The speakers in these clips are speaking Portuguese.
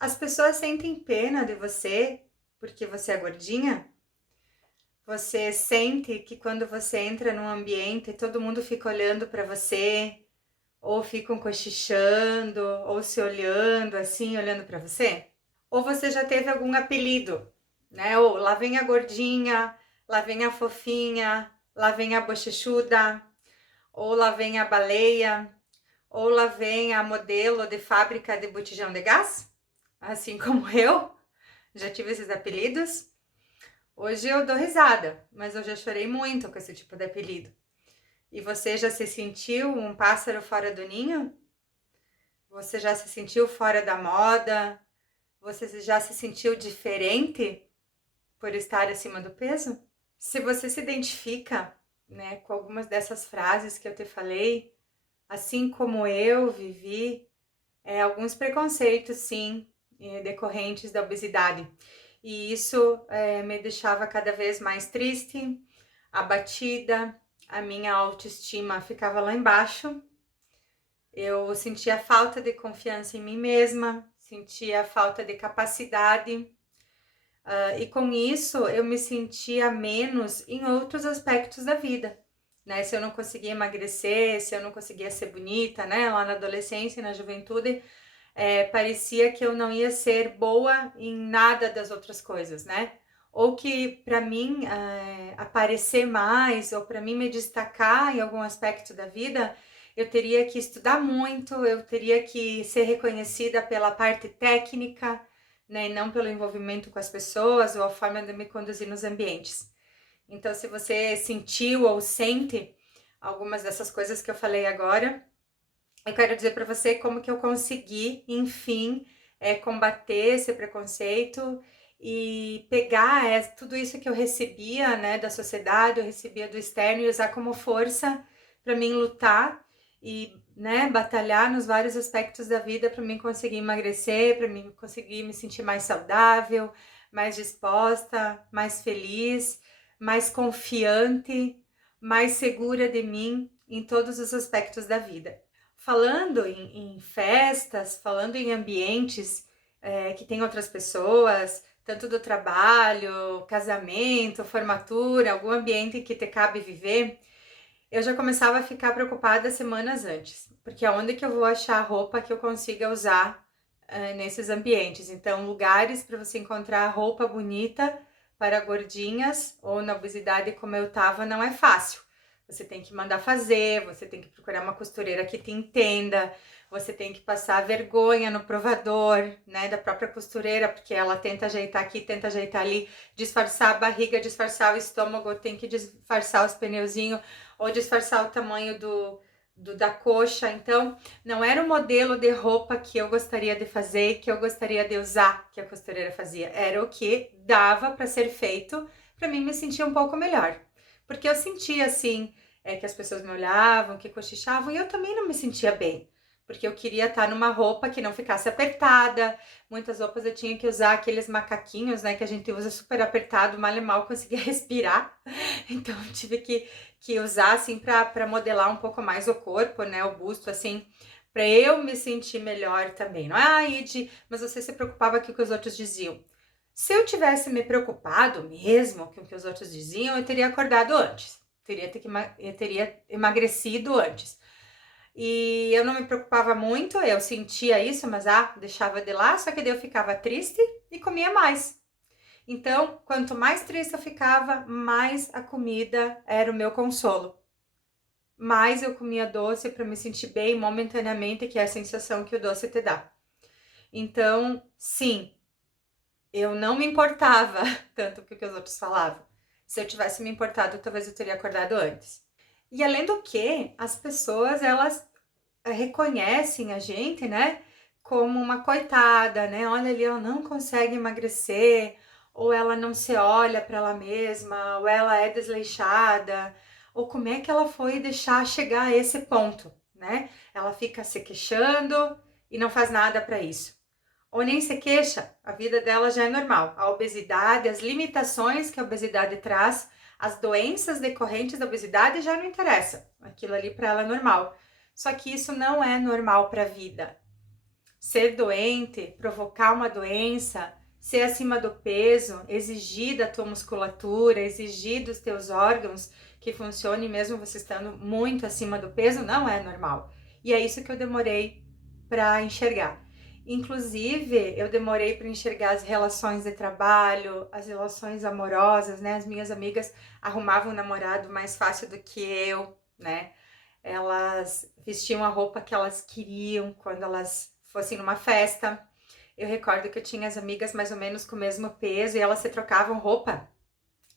As pessoas sentem pena de você porque você é gordinha? Você sente que quando você entra num ambiente, todo mundo fica olhando para você, ou ficam cochichando, ou se olhando assim, olhando para você? Ou você já teve algum apelido, né? Ou lá vem a gordinha, lá vem a fofinha, lá vem a bochechuda, ou lá vem a baleia, ou lá vem a modelo de fábrica de botijão de gás? Assim como eu, já tive esses apelidos. Hoje eu dou risada, mas eu já chorei muito com esse tipo de apelido. E você já se sentiu um pássaro fora do ninho? Você já se sentiu fora da moda? Você já se sentiu diferente por estar acima do peso? Se você se identifica, né, com algumas dessas frases que eu te falei, assim como eu vivi, alguns preconceitos, sim, decorrentes da obesidade. E isso me deixava cada vez mais triste, abatida, a minha autoestima ficava lá embaixo, eu sentia falta de confiança em mim mesma, sentia falta de capacidade, e com isso eu me sentia menos em outros aspectos da vida. Né? Se eu não conseguia emagrecer, se eu não conseguia ser bonita, né? Lá na adolescência e na juventude, parecia que eu não ia ser boa em nada das outras coisas, né? Ou que para mim aparecer mais, ou para mim me destacar em algum aspecto da vida, eu teria que estudar muito, eu teria que ser reconhecida pela parte técnica, né? E não pelo envolvimento com as pessoas ou a forma de me conduzir nos ambientes. Então, se você sentiu ou sente algumas dessas coisas que eu falei agora, eu quero dizer para você como que eu consegui, enfim, combater esse preconceito e pegar tudo isso que eu recebia, né, da sociedade, eu recebia do externo e usar como força para mim lutar e, né, batalhar nos vários aspectos da vida para mim conseguir emagrecer, para mim conseguir me sentir mais saudável, mais disposta, mais feliz, mais confiante, mais segura de mim em todos os aspectos da vida. Falando em festas, falando em ambientes que tem outras pessoas, tanto do trabalho, casamento, formatura, algum ambiente que te cabe viver, eu já começava a ficar preocupada semanas antes, porque aonde que eu vou achar roupa que eu consiga usar nesses ambientes? Então, lugares para você encontrar roupa bonita para gordinhas ou na obesidade como eu tava não é fácil. Você tem que mandar fazer, você tem que procurar uma costureira que te entenda, você tem que passar vergonha no provador, né, da própria costureira, porque ela tenta ajeitar aqui, tenta ajeitar ali, disfarçar a barriga, disfarçar o estômago, tem que disfarçar os pneuzinhos ou disfarçar o tamanho da coxa. Então, não era o modelo de roupa que eu gostaria de fazer, que eu gostaria de usar, que a costureira fazia. Era o que dava para ser feito para mim me sentir um pouco melhor. Porque eu sentia assim, que as pessoas me olhavam, que cochichavam, e eu também não me sentia bem. Porque eu queria estar numa roupa que não ficasse apertada. Muitas roupas eu tinha que usar aqueles macaquinhos, né, que a gente usa super apertado, mal e mal conseguia respirar. Então eu tive que usar assim para modelar um pouco mais o corpo, né, o busto assim, para eu me sentir melhor também. Não é, Ide, mas você se preocupava com o que os outros diziam. Se eu tivesse me preocupado mesmo com o que os outros diziam, eu teria acordado antes. Eu teria emagrecido antes. E eu não me preocupava muito, eu sentia isso, mas deixava de lá, só que daí eu ficava triste e comia mais. Então, quanto mais triste eu ficava, mais a comida era o meu consolo. Mais eu comia doce para me sentir bem momentaneamente, que é a sensação que o doce te dá. Então, sim, eu não me importava tanto com o que os outros falavam. Se eu tivesse me importado, talvez eu teria acordado antes. E além do que, as pessoas, elas reconhecem a gente, né, como uma coitada, né? Olha ali, ela não consegue emagrecer, ou ela não se olha para ela mesma, ou ela é desleixada, ou como é que ela foi deixar chegar a esse ponto, né? Ela fica se queixando e não faz nada para isso. Ou nem se queixa, a vida dela já é normal. A obesidade, as limitações que a obesidade traz, as doenças decorrentes da obesidade já não interessa. Aquilo ali para ela é normal. Só que isso não é normal para a vida. ser doente, provocar uma doença, ser acima do peso, exigir da tua musculatura, exigir dos teus órgãos que funcione mesmo você estando muito acima do peso, não é normal. E é isso que eu demorei para enxergar. Inclusive, eu demorei para enxergar as relações de trabalho, as relações amorosas, né? As minhas amigas arrumavam um namorado mais fácil do que eu, né? Elas vestiam a roupa que elas queriam quando elas fossem numa festa. Eu recordo que eu tinha as amigas mais ou menos com o mesmo peso e elas se trocavam roupa,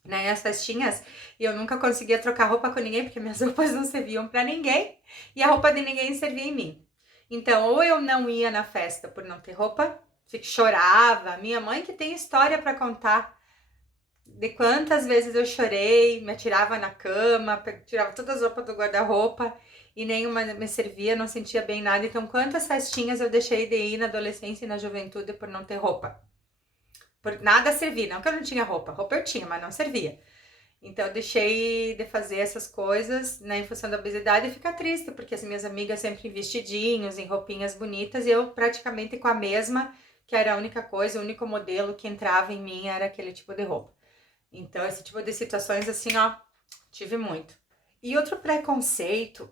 né, as festinhas, e eu nunca conseguia trocar roupa com ninguém, porque minhas roupas não serviam para ninguém, e a roupa de ninguém servia em mim. Então, ou eu não ia na festa por não ter roupa, chorava, minha mãe que tem história para contar, de quantas vezes eu chorei, me atirava na cama, tirava todas as roupas do guarda-roupa, e nenhuma me servia, não sentia bem nada, então quantas festinhas eu deixei de ir na adolescência e na juventude por não ter roupa. Por nada servia, não que eu não tinha roupa eu tinha, mas não servia. Então eu deixei de fazer essas coisas, né, em função da obesidade e ficar triste, porque as minhas amigas sempre em vestidinhos, em roupinhas bonitas, e eu praticamente com a mesma, que era a única coisa, o único modelo que entrava em mim era aquele tipo de roupa. Então esse tipo de situações assim, ó, tive muito. E outro preconceito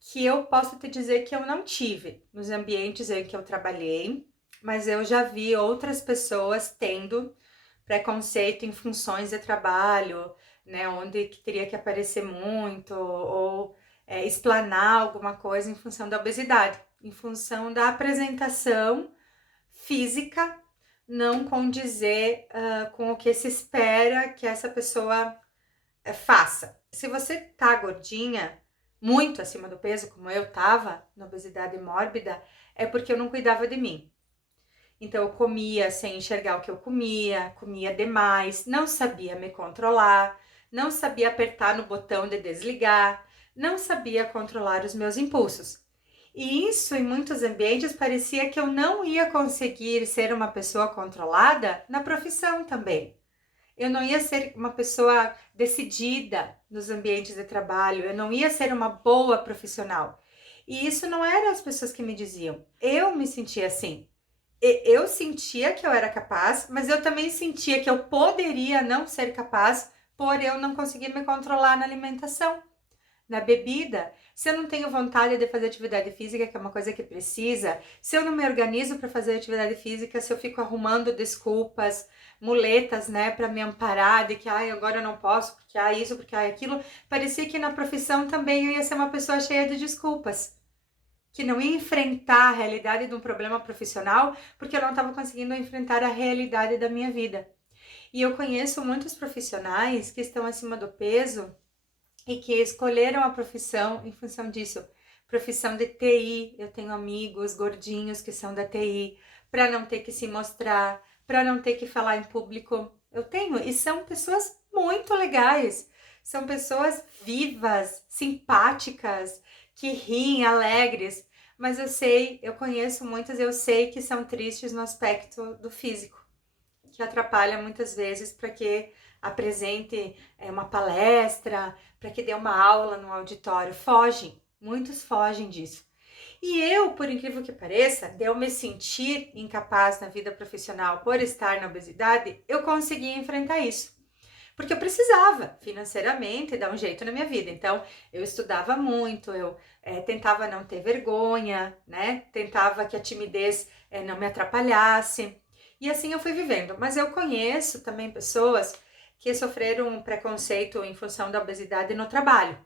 que eu posso te dizer que eu não tive nos ambientes em que eu trabalhei, mas eu já vi outras pessoas tendo preconceito em funções de trabalho, né, onde teria que aparecer muito ou explanar alguma coisa em função da obesidade, em função da apresentação física não condizer com o que se espera que essa pessoa faça. Se você tá gordinha, muito acima do peso, como eu tava, na obesidade mórbida, é porque eu não cuidava de mim. Então eu comia sem enxergar o que eu comia, comia demais, não sabia me controlar, não sabia apertar no botão de desligar, não sabia controlar os meus impulsos. E isso, em muitos ambientes, parecia que eu não ia conseguir ser uma pessoa controlada na profissão também. Eu não ia ser uma pessoa decidida nos ambientes de trabalho, eu não ia ser uma boa profissional. E isso não eram as pessoas que me diziam, eu me sentia assim. Eu sentia que eu era capaz, mas eu também sentia que eu poderia não ser capaz por eu não conseguir me controlar na alimentação, na bebida. Se eu não tenho vontade de fazer atividade física, que é uma coisa que precisa, se eu não me organizo para fazer atividade física, se eu fico arrumando desculpas, muletas, né, para me amparar de que agora eu não posso, porque isso, porque aquilo, parecia que na profissão também eu ia ser uma pessoa cheia de desculpas, que não ia enfrentar a realidade de um problema profissional, porque eu não estava conseguindo enfrentar a realidade da minha vida. E eu conheço muitos profissionais que estão acima do peso e que escolheram a profissão em função disso. Profissão de TI, eu tenho amigos gordinhos que são da TI, para não ter que se mostrar, para não ter que falar em público. Eu tenho, e são pessoas muito legais, são pessoas vivas, simpáticas, que riem, alegres, mas eu conheço muitas, eu sei que são tristes no aspecto do físico, que atrapalha muitas vezes para que apresente uma palestra, para que dê uma aula no auditório. Fogem, muitos fogem disso. E eu, por incrível que pareça, de eu me sentir incapaz na vida profissional por estar na obesidade, eu consegui enfrentar isso. Porque eu precisava financeiramente dar um jeito na minha vida. Então, eu estudava muito, eu tentava não ter vergonha, né? Tentava que a timidez não me atrapalhasse. E assim eu fui vivendo. Mas eu conheço também pessoas que sofreram um preconceito em função da obesidade no trabalho,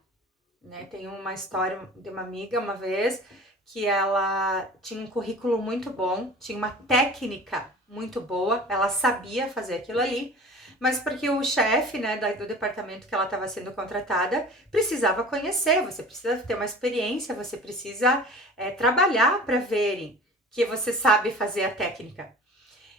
né? Tem uma história de uma amiga uma vez que ela tinha um currículo muito bom, tinha uma técnica muito boa, ela sabia fazer aquilo ali, mas porque o chefe, né, do departamento que ela estava sendo contratada, precisava conhecer, você precisa ter uma experiência, você precisa trabalhar para verem que você sabe fazer a técnica.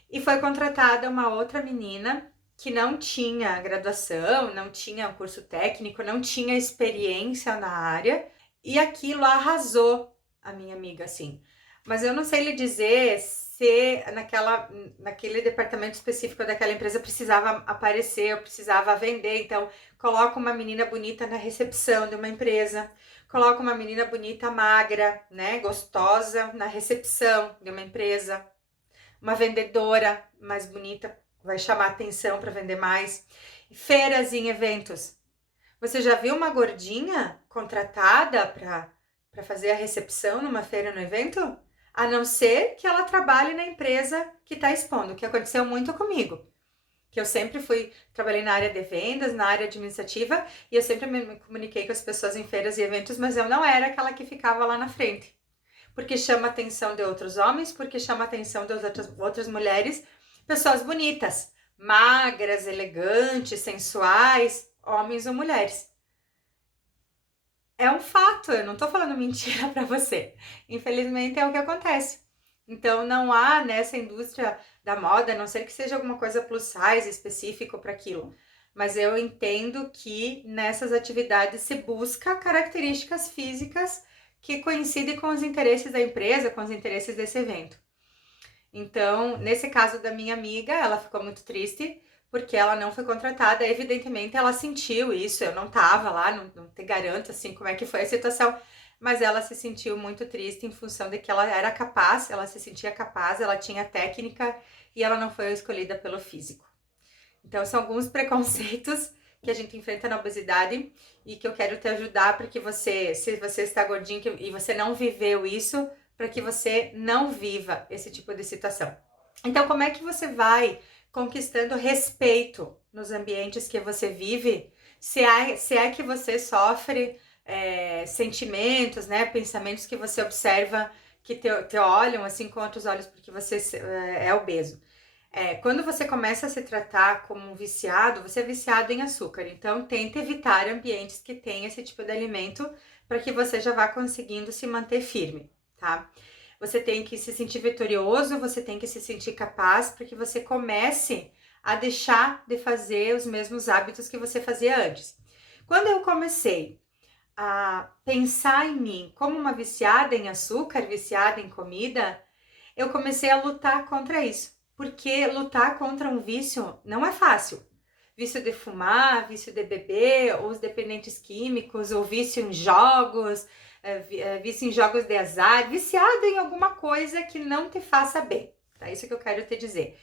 E foi contratada uma outra menina que não tinha graduação, não tinha um curso técnico, não tinha experiência na área, e aquilo arrasou a minha amiga, assim. Mas eu não sei lhe dizer ser naquele departamento específico daquela empresa, eu precisava aparecer, eu precisava vender, então coloca uma menina bonita na recepção de uma empresa, coloca uma menina bonita, magra, né, gostosa na recepção de uma empresa, uma vendedora mais bonita, vai chamar atenção para vender mais. Feiras em eventos. Você já viu uma gordinha contratada para fazer a recepção numa feira no evento? A não ser que ela trabalhe na empresa que está expondo, que aconteceu muito comigo. Que eu sempre trabalhei na área de vendas, na área administrativa, e eu sempre me comuniquei com as pessoas em feiras e eventos, mas eu não era aquela que ficava lá na frente. Porque chama a atenção de outros homens, porque chama a atenção de outras mulheres, pessoas bonitas, magras, elegantes, sensuais, homens ou mulheres. É um fato, eu não tô falando mentira para você. Infelizmente é o que acontece. Então não há nessa indústria da moda, a não ser que seja alguma coisa plus size específico para aquilo. Mas eu entendo que nessas atividades se busca características físicas que coincidem com os interesses da empresa, com os interesses desse evento. Então, nesse caso da minha amiga, ela ficou muito triste porque ela não foi contratada. Evidentemente, ela sentiu isso. Eu não estava lá, não te garanto assim como é que foi a situação, mas ela se sentiu muito triste em função de que ela era capaz, ela se sentia capaz, ela tinha técnica e ela não foi escolhida pelo físico. Então, são alguns preconceitos que a gente enfrenta na obesidade e que eu quero te ajudar para que você, se você está gordinho e você não viveu isso, para que você não viva esse tipo de situação. Então, como é que você vai conquistando respeito nos ambientes que você vive, se é que você sofre sentimentos, né, pensamentos que você observa, que te olham assim com outros olhos porque você é obeso. Quando você começa a se tratar como um viciado, você é viciado em açúcar, então tenta evitar ambientes que tem esse tipo de alimento para que você já vá conseguindo se manter firme, tá? Você tem que se sentir vitorioso, você tem que se sentir capaz para que você comece a deixar de fazer os mesmos hábitos que você fazia antes. Quando eu comecei a pensar em mim como uma viciada em açúcar, viciada em comida, eu comecei a lutar contra isso. Porque lutar contra um vício não é fácil. Vício de fumar, vício de beber, ou os dependentes químicos, ou vício em jogos, vício em jogos de azar, viciado em alguma coisa que não te faça bem. Tá? Isso que eu quero te dizer.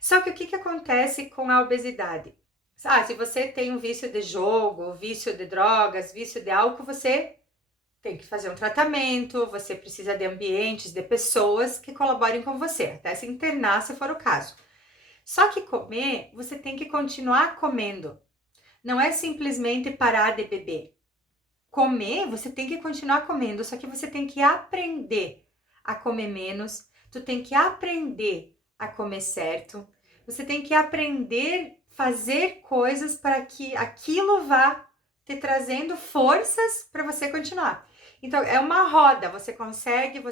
Só que o que acontece com a obesidade? Se você tem um vício de jogo, vício de drogas, vício de álcool, você tem que fazer um tratamento, você precisa de ambientes, de pessoas que colaborem com você, até se internar se for o caso. Só que comer, você tem que continuar comendo. Não é simplesmente parar de beber. Comer, você tem que continuar comendo, só que você tem que aprender a comer menos, tu tem que aprender a comer certo, você tem que aprender a fazer coisas para que aquilo vá te trazendo forças para você continuar. Então, é uma roda, você consegue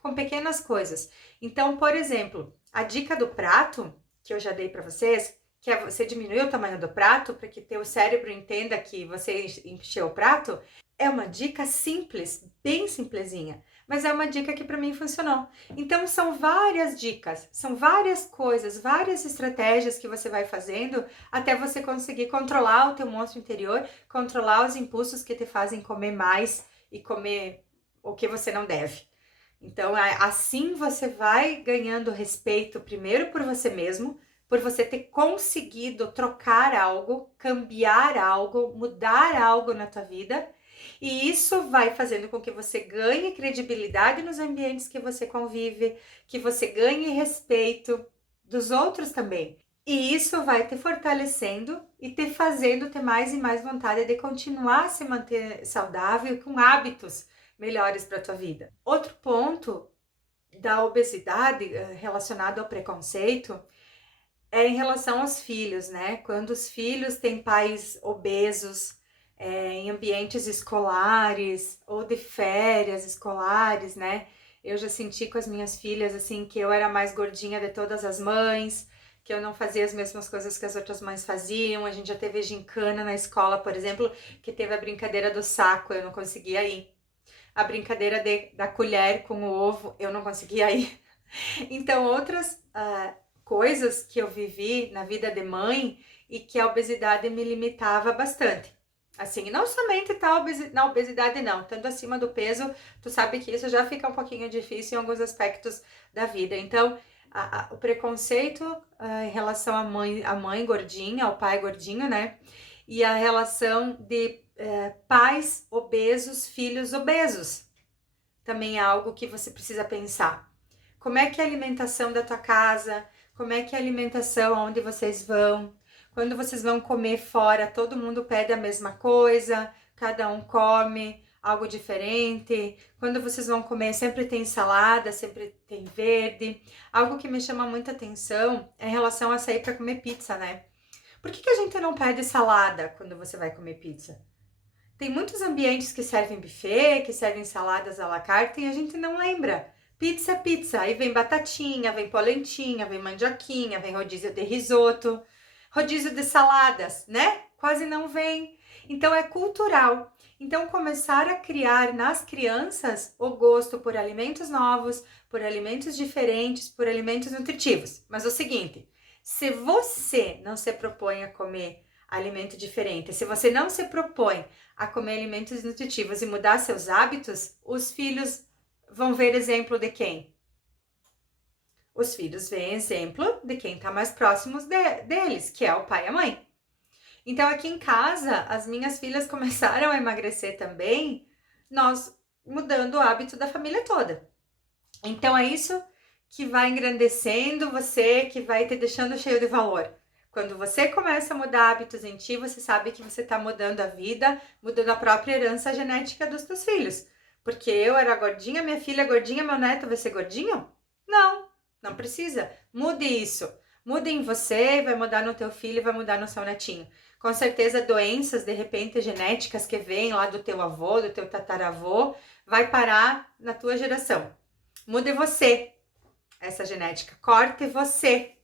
com pequenas coisas. Então, por exemplo, a dica do prato, que eu já dei para vocês, que é você diminuir o tamanho do prato para que teu cérebro entenda que você encheu o prato, é uma dica simples, bem simplesinha, mas é uma dica que para mim funcionou. Então são várias dicas, são várias coisas, várias estratégias que você vai fazendo até você conseguir controlar o teu monstro interior, controlar os impulsos que te fazem comer mais e comer o que você não deve. Então assim você vai ganhando respeito primeiro por você mesmo, por você ter conseguido trocar algo, cambiar algo, mudar algo na tua vida. E isso vai fazendo com que você ganhe credibilidade nos ambientes que você convive, que você ganhe respeito dos outros também. E isso vai te fortalecendo e te fazendo ter mais e mais vontade de continuar a se manter saudável com hábitos melhores para a tua vida. Outro ponto da obesidade relacionado ao preconceito é em relação aos filhos, né? Quando os filhos têm pais obesos, em ambientes escolares ou de férias escolares, né? Eu já senti com as minhas filhas, assim, que eu era a mais gordinha de todas as mães, que eu não fazia as mesmas coisas que as outras mães faziam. A gente já teve gincana na escola, por exemplo, que teve a brincadeira do saco, eu não conseguia ir. a brincadeira da colher com o ovo, eu não conseguia ir. Então, outras coisas que eu vivi na vida de mãe e que a obesidade me limitava bastante. Assim, não somente na obesidade não, estando acima do peso, tu sabe que isso já fica um pouquinho difícil em alguns aspectos da vida. Então, o preconceito em relação à mãe gordinha, ao pai gordinho, né? E a relação de pais obesos, filhos obesos. Também é algo que você precisa pensar. Como é que é a alimentação da tua casa? Como é que é a alimentação onde vocês vão? Quando vocês vão comer fora, todo mundo pede a mesma coisa, cada um come algo diferente. Quando vocês vão comer, sempre tem salada, sempre tem verde. Algo que me chama muita atenção é em relação a sair para comer pizza, né? Por que a gente não pede salada quando você vai comer pizza? Tem muitos ambientes que servem buffet, que servem saladas à la carte e a gente não lembra. Pizza é pizza, aí vem batatinha, vem polentinha, vem mandioquinha, vem rodízio de risoto, rodízio de saladas, né? Quase não vem. Então é cultural. Então começar a criar nas crianças o gosto por alimentos novos, por alimentos diferentes, por alimentos nutritivos. Mas o seguinte, se você não se propõe a comer alimento diferente, se você não se propõe a comer alimentos nutritivos e mudar seus hábitos, os filhos vão ver exemplo de quem? Os filhos veem exemplo de quem está mais próximos deles, que é o pai e a mãe. Então, aqui em casa, as minhas filhas começaram a emagrecer também, nós mudando o hábito da família toda. Então, é isso que vai engrandecendo você, que vai te deixando cheio de valor. Quando você começa a mudar hábitos em ti, você sabe que você está mudando a vida, mudando a própria herança genética dos teus filhos. Porque eu era gordinha, minha filha é gordinha, meu neto vai ser gordinho? Não, não precisa. Mude isso. Mude em você, vai mudar no teu filho, vai mudar no seu netinho. Com certeza, doenças, de repente, genéticas que vêm lá do teu avô, do teu tataravô, vai parar na tua geração. Mude você essa genética. Corte você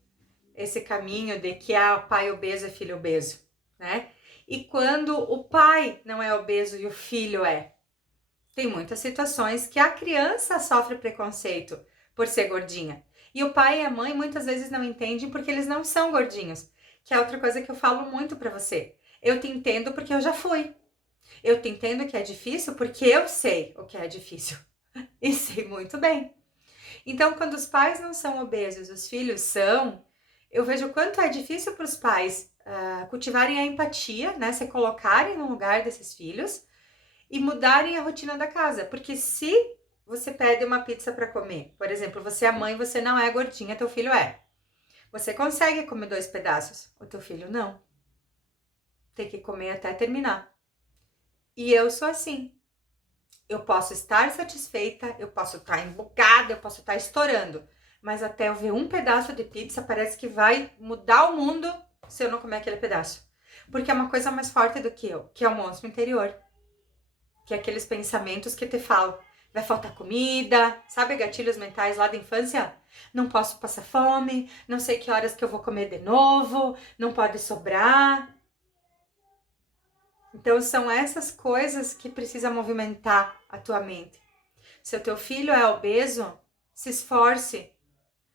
esse caminho de que o pai obeso é filho obeso, né? E quando o pai não é obeso e o filho é? Tem muitas situações que a criança sofre preconceito por ser gordinha. E o pai e a mãe muitas vezes não entendem porque eles não são gordinhos. Que é outra coisa que eu falo muito pra você. Eu te entendo porque eu já fui. Eu te entendo que é difícil porque eu sei o que é difícil. E sei muito bem. Então, quando os pais não são obesos, os filhos são, eu vejo o quanto é difícil para os pais cultivarem a empatia, né? Se colocarem no lugar desses filhos e mudarem a rotina da casa. Porque se você pede uma pizza para comer, por exemplo, você é mãe, você não é gordinha, teu filho é. Você consegue comer 2 pedaços, o teu filho não. Tem que comer até terminar. E eu sou assim. Eu posso estar satisfeita, eu posso estar embucada, eu posso estar estourando. Mas até eu ver um pedaço de pizza, parece que vai mudar o mundo se eu não comer aquele pedaço. Porque é uma coisa mais forte do que eu, que é o monstro interior. Que é aqueles pensamentos que te falam, vai faltar comida, sabe gatilhos mentais lá da infância? Não posso passar fome, não sei que horas que eu vou comer de novo, não pode sobrar. Então são essas coisas que precisa movimentar a tua mente. Se o teu filho é obeso, se esforce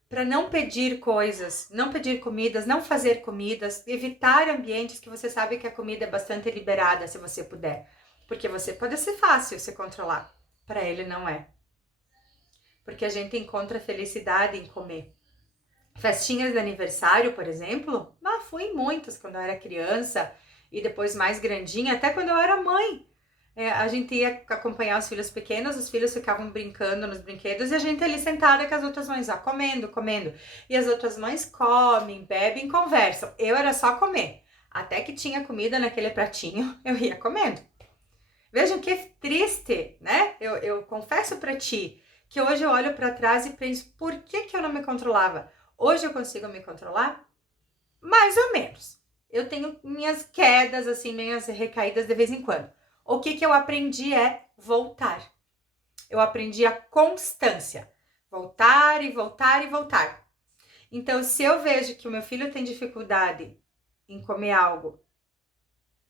para não pedir coisas, não pedir comidas, não fazer comidas, evitar ambientes que você sabe que a comida é bastante liberada, se você puder. Porque você pode ser fácil se controlar, para ele não é. Porque a gente encontra felicidade em comer. Festinhas de aniversário, por exemplo, fui em muitas quando eu era criança e depois mais grandinha, até quando eu era mãe. A gente ia acompanhar os filhos pequenos, os filhos ficavam brincando nos brinquedos e a gente ali sentada com as outras mães, comendo. E as outras mães comem, bebem, conversam. Eu era só comer. Até que tinha comida naquele pratinho, eu ia comendo. Vejam que triste, né? Eu confesso pra ti que hoje eu olho pra trás e penso, por que eu não me controlava? Hoje eu consigo me controlar? Mais ou menos. Eu tenho minhas quedas, assim, minhas recaídas de vez em quando. O que eu aprendi é voltar. Eu aprendi a constância. Voltar e voltar e voltar. Então, se eu vejo que o meu filho tem dificuldade em comer algo,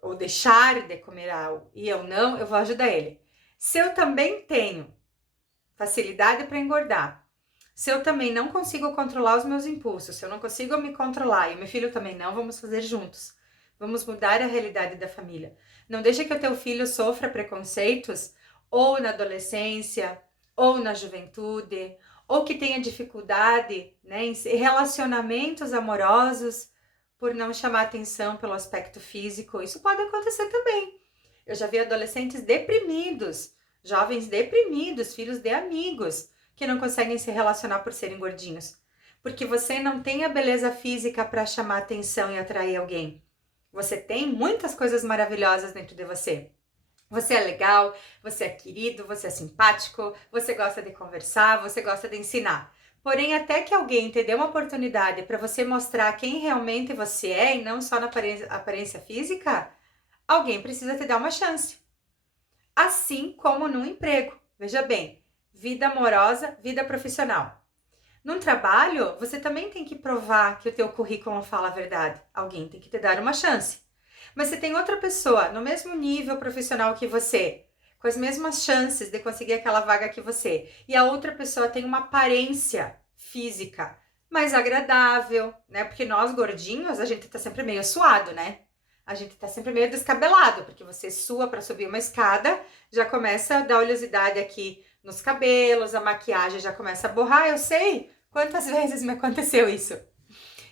ou deixar de comer algo, e eu não, eu vou ajudar ele. Se eu também tenho facilidade para engordar, se eu também não consigo controlar os meus impulsos, se eu não consigo me controlar e meu filho também não, vamos fazer juntos. Vamos mudar a realidade da família. Não deixa que o teu filho sofra preconceitos ou na adolescência, ou na juventude, ou que tenha dificuldade, né, em relacionamentos amorosos por não chamar atenção pelo aspecto físico. Isso pode acontecer também. Eu já vi adolescentes deprimidos, jovens deprimidos, filhos de amigos, que não conseguem se relacionar por serem gordinhos. Porque você não tem a beleza física para chamar atenção e atrair alguém. Você tem muitas coisas maravilhosas dentro de você. Você é legal, você é querido, você é simpático, você gosta de conversar, você gosta de ensinar. Porém, até que alguém te dê uma oportunidade para você mostrar quem realmente você é e não só na aparência física, alguém precisa te dar uma chance. Assim como no emprego. Veja bem, vida amorosa, vida profissional. Num trabalho, você também tem que provar que o teu currículo fala a verdade. Alguém tem que te dar uma chance. Mas se tem outra pessoa no mesmo nível profissional que você, com as mesmas chances de conseguir aquela vaga que você, e a outra pessoa tem uma aparência física mais agradável, né? Porque nós gordinhos, a gente tá sempre meio suado, né? A gente tá sempre meio descabelado, porque você sua para subir uma escada, já começa a dar oleosidade aqui nos cabelos, a maquiagem já começa a borrar, eu sei quantas vezes me aconteceu isso.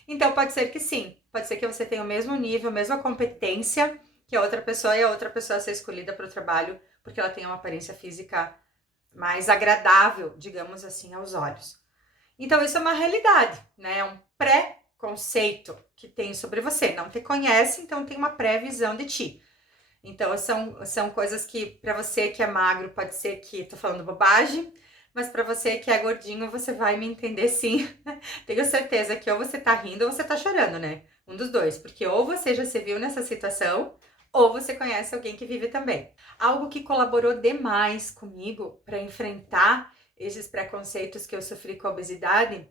Então pode ser que sim, pode ser que você tenha o mesmo nível, a mesma competência que a outra pessoa e a outra pessoa ser escolhida para o trabalho porque ela tem uma aparência física mais agradável, digamos assim, aos olhos. Então isso é uma realidade, né? É um pré-conceito que tem sobre você. Não te conhece, então tem uma pré-visão de ti. Então são coisas que para você que é magro pode ser que tô falando bobagem, mas para você que é gordinho você vai me entender sim. Tenho certeza que ou você tá rindo ou você tá chorando, né? Um dos dois, porque ou você já se viu nessa situação ou você conhece alguém que vive também. Algo que colaborou demais comigo para enfrentar esses preconceitos que eu sofri com a obesidade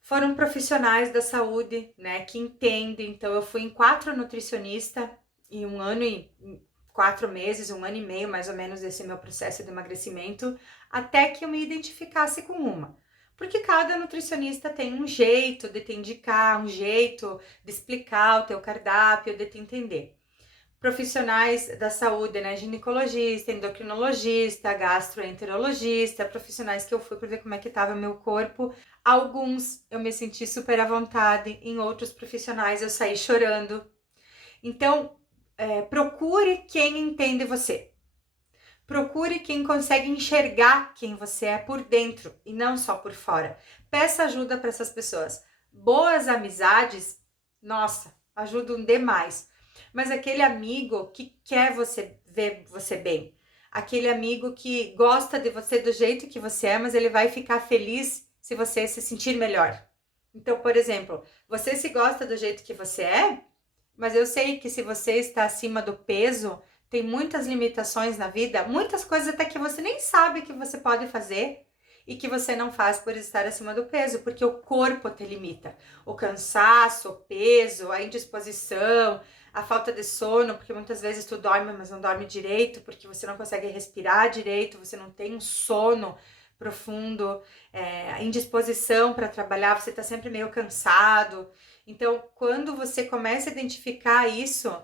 foram profissionais da saúde, né, que entendem. Então eu fui em 4 nutricionistas em 1 ano e 4 meses, 1 ano e meio mais ou menos esse meu processo de emagrecimento, até que eu me identificasse com uma. Porque cada nutricionista tem um jeito de te indicar, um jeito de explicar o teu cardápio, de te entender. Profissionais da saúde, né, ginecologista, endocrinologista, gastroenterologista, profissionais que eu fui para ver como é que estava o meu corpo. Alguns eu me senti super à vontade, em outros profissionais eu saí chorando. Então, procure quem entende você. Procure quem consegue enxergar quem você é por dentro e não só por fora. Peça ajuda para essas pessoas. Boas amizades, nossa, ajudam demais. Mas aquele amigo que quer você ver você bem, aquele amigo que gosta de você do jeito que você é, mas ele vai ficar feliz se você se sentir melhor. Então, por exemplo, você se gosta do jeito que você é, mas eu sei que se você está acima do peso, tem muitas limitações na vida, muitas coisas até que você nem sabe que você pode fazer e que você não faz por estar acima do peso, porque o corpo te limita. O cansaço, o peso, a indisposição, a falta de sono, porque muitas vezes tu dorme, mas não dorme direito, porque você não consegue respirar direito, você não tem um sono profundo, a indisposição para trabalhar, você está sempre meio cansado. Então, quando você começa a identificar isso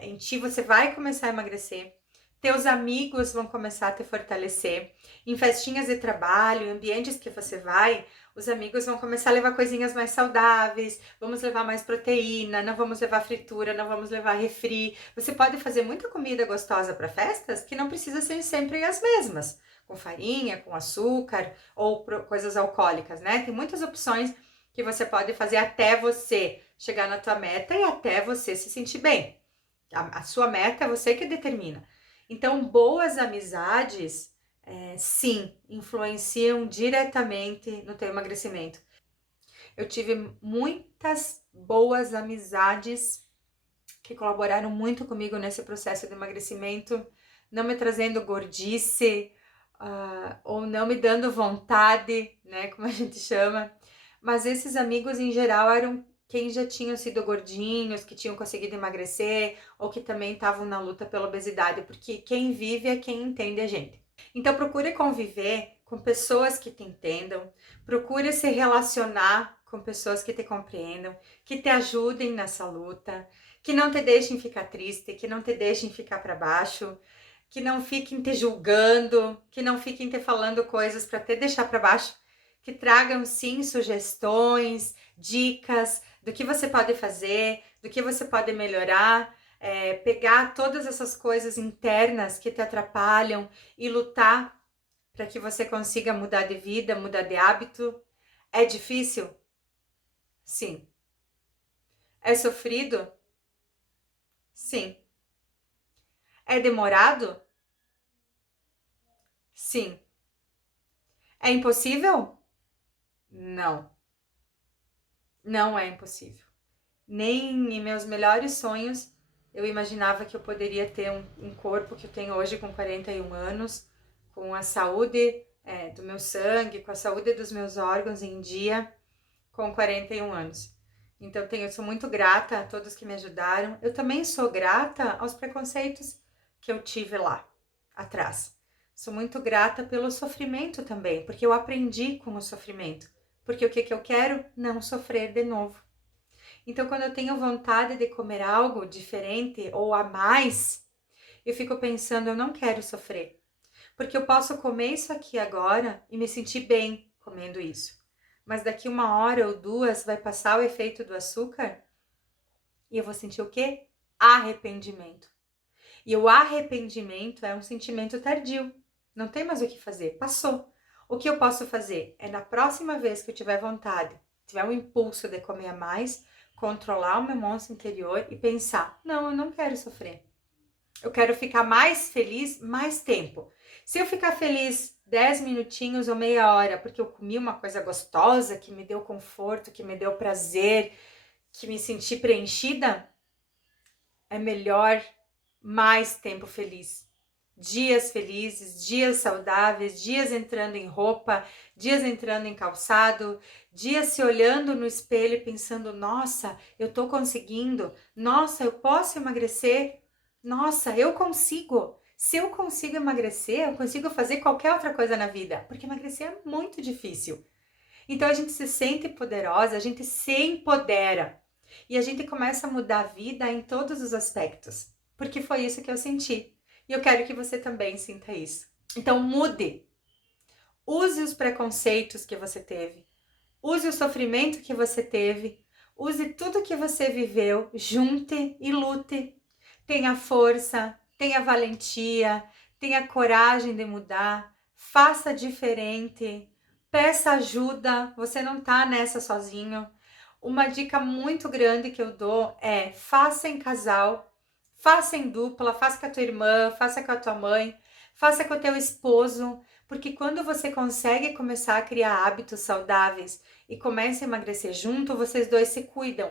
em ti, você vai começar a emagrecer. Teus amigos vão começar a te fortalecer. Em festinhas de trabalho, em ambientes que você vai, os amigos vão começar a levar coisinhas mais saudáveis, vamos levar mais proteína, não vamos levar fritura, não vamos levar refri. Você pode fazer muita comida gostosa para festas que não precisa ser sempre as mesmas, com farinha, com açúcar ou coisas alcoólicas, né? Tem muitas opções que você pode fazer até você chegar na tua meta e até você se sentir bem. A sua meta é você que determina. Então, boas amizades, sim, influenciam diretamente no teu emagrecimento. Eu tive muitas boas amizades que colaboraram muito comigo nesse processo de emagrecimento, não me trazendo gordice, ou não me dando vontade, né, como a gente chama. Mas esses amigos, em geral, eram quem já tinham sido gordinhos, que tinham conseguido emagrecer ou que também estavam na luta pela obesidade, porque quem vive é quem entende a gente. Então procure conviver com pessoas que te entendam, procure se relacionar com pessoas que te compreendam, que te ajudem nessa luta, que não te deixem ficar triste, que não te deixem ficar para baixo, que não fiquem te julgando, que não fiquem te falando coisas para te deixar para baixo, que tragam sim sugestões, dicas do que você pode fazer, do que você pode melhorar, pegar todas essas coisas internas que te atrapalham e lutar para que você consiga mudar de vida, mudar de hábito. É difícil? Sim. É sofrido? Sim. É demorado? Sim. É impossível? Não. Não é impossível. Nem em meus melhores sonhos eu imaginava que eu poderia ter um corpo que eu tenho hoje com 41 anos, com a saúde do meu sangue, com a saúde dos meus órgãos em dia, com 41 anos. Então eu sou muito grata a todos que me ajudaram. Eu também sou grata aos preconceitos que eu tive lá atrás. Sou muito grata pelo sofrimento também, porque eu aprendi com o sofrimento. Porque o que eu quero? Não sofrer de novo. Então, quando eu tenho vontade de comer algo diferente ou a mais, eu fico pensando, eu não quero sofrer. Porque eu posso comer isso aqui agora e me sentir bem comendo isso. Mas daqui 1 hora ou 2 vai passar o efeito do açúcar e eu vou sentir o quê? Arrependimento. E o arrependimento é um sentimento tardio. Não tem mais o que fazer, passou. O que eu posso fazer é na próxima vez que eu tiver vontade, tiver um impulso de comer a mais, controlar o meu monstro interior e pensar: não, eu não quero sofrer. Eu quero ficar mais feliz mais tempo. Se eu ficar feliz 10 minutinhos ou meia hora porque eu comi uma coisa gostosa, que me deu conforto, que me deu prazer, que me senti preenchida, é melhor mais tempo feliz. Dias felizes, dias saudáveis, dias entrando em roupa, dias entrando em calçado, dias se olhando no espelho e pensando: nossa, eu tô conseguindo, nossa, eu posso emagrecer, nossa, eu consigo. Se eu consigo emagrecer, eu consigo fazer qualquer outra coisa na vida, porque emagrecer é muito difícil. Então a gente se sente poderosa, a gente se empodera e a gente começa a mudar a vida em todos os aspectos, porque foi isso que eu senti. E eu quero que você também sinta isso. Então mude. Use os preconceitos que você teve. Use o sofrimento que você teve. Use tudo que você viveu. Junte e lute. Tenha força, tenha valentia, tenha coragem de mudar. Faça diferente. Peça ajuda. Você não tá nessa sozinho. Uma dica muito grande que eu dou é: faça em casal. Faça em dupla, faça com a tua irmã, faça com a tua mãe, faça com o teu esposo, porque quando você consegue começar a criar hábitos saudáveis e começa a emagrecer junto, vocês dois se cuidam.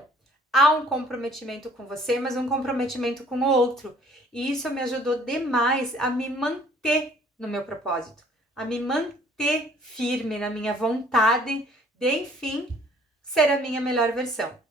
Há um comprometimento com você, mas um comprometimento com o outro. E isso me ajudou demais a me manter no meu propósito, a me manter firme na minha vontade de, enfim, ser a minha melhor versão.